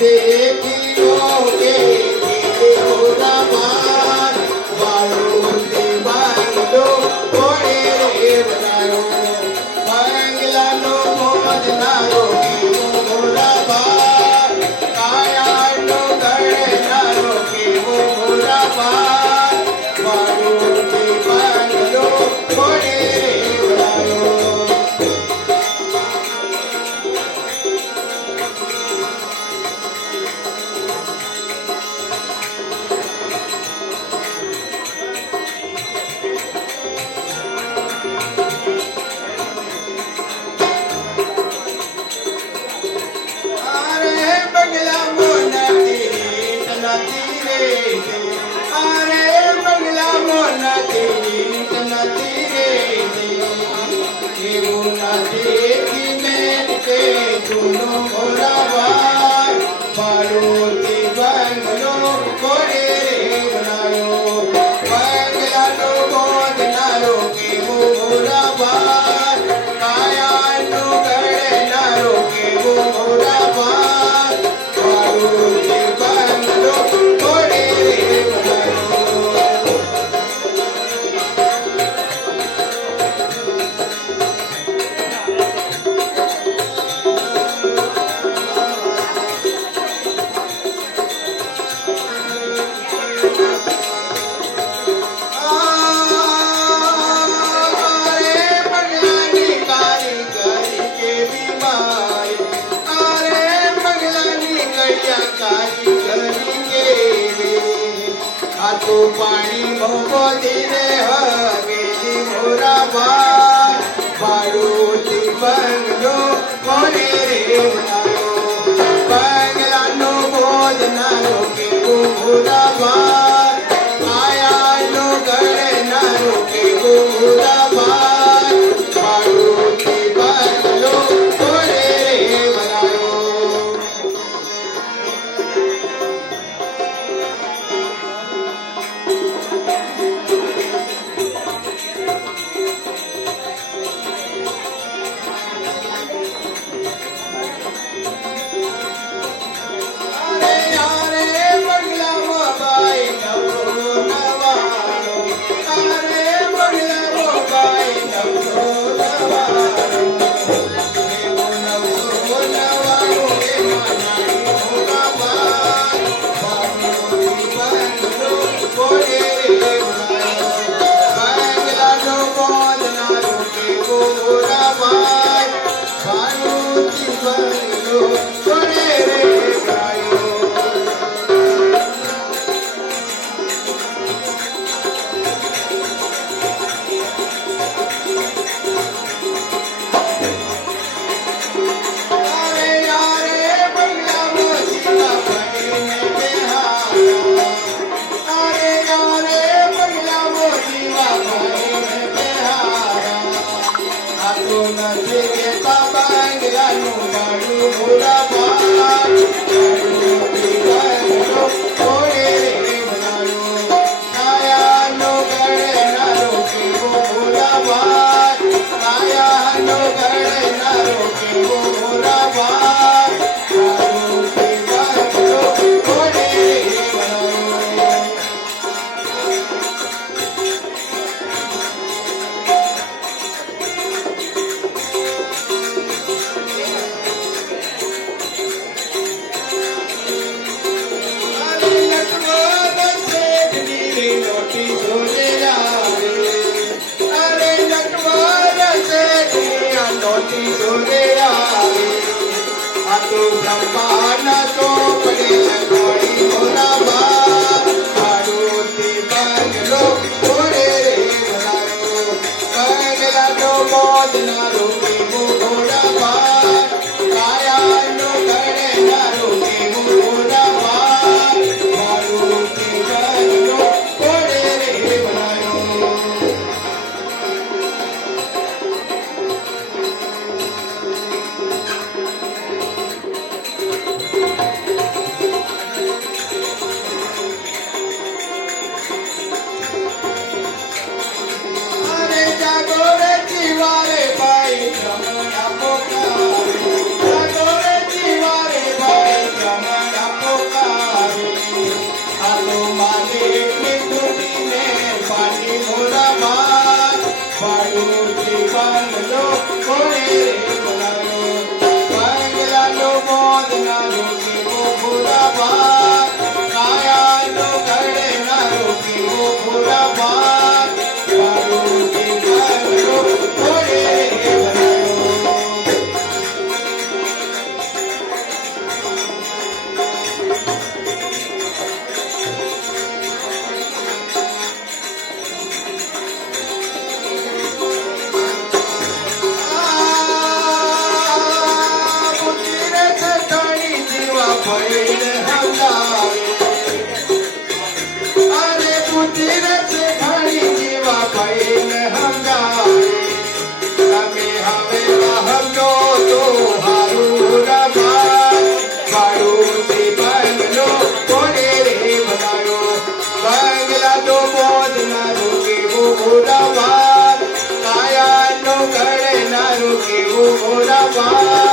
ter জীবন করে রে પાણી ભગવતી રે હવેલી મોરા ભાઈ મારું બંગલો કોને રે બંગલાનો બોધનારો કે મોરા ભાઈ ब्रह्मा न तो Bye.